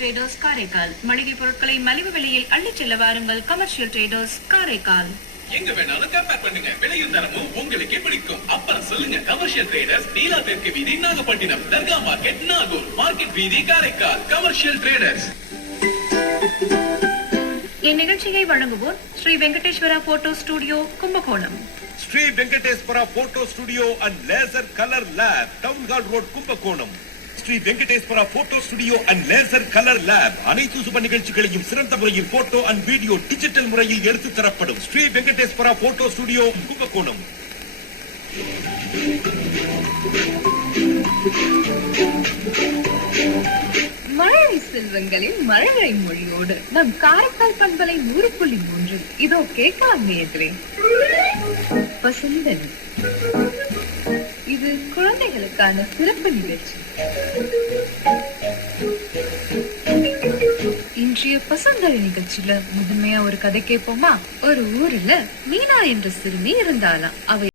Traders Karaikal மளிகை பொருட்களை மலிவு விலையில் அள்ளிச் செல்ல வாருங்கள். Commercial traders Karaikal. எங்க வேணாலும் கம்பேர் பண்ணுங்க, விலையும் தரமும் உங்களுக்கே பிடிக்கும். அப்புறம் சொல்லுங்க கமர்ஷியல் ட்ரேடர்ஸ், நீலா தெற்கு வீதி நாகப்பட்டினம், தர்கா மார்க்கெட் நாகூர், மார்க்கெட் வீதி காரைக்கால். Commercial traders. இந்நிகழ்ச்சியை வழங்குவோர் Sri Venkateswara photo studio Kumbakonam. Sri Venkateswara photo studio and laser colour lab, town hall road, Kumbakonam. Sri Venkateswara photo studio and laser colour lab அனைத்து சுப நிகழ்ச்சிகளையும் சிறந்த முறையில் போட்டோ அண்ட் வீடியோ டிஜிட்டல் முறையில் எடுத்து தரப்படும். Shri Venkateswara photo studio, Kumbakonam. மழலை செல்வங்களின் மழலை மொழியோடு நம் காரைக்கால் பண்பலை 100.3 இதோ கேட்கலாம் நேயர்களே. பசுந்தன், இது குழந்தைகளுக்கான சிறப்பு நிகழ்ச்சி. இன்றைய பசுந்தழி நிகழ்ச்சியில முதன்மையா ஒரு கதை கேட்போமா? ஒரு ஊர்ல மீனா என்ற சிறுமி இருந்தாளாம். அவ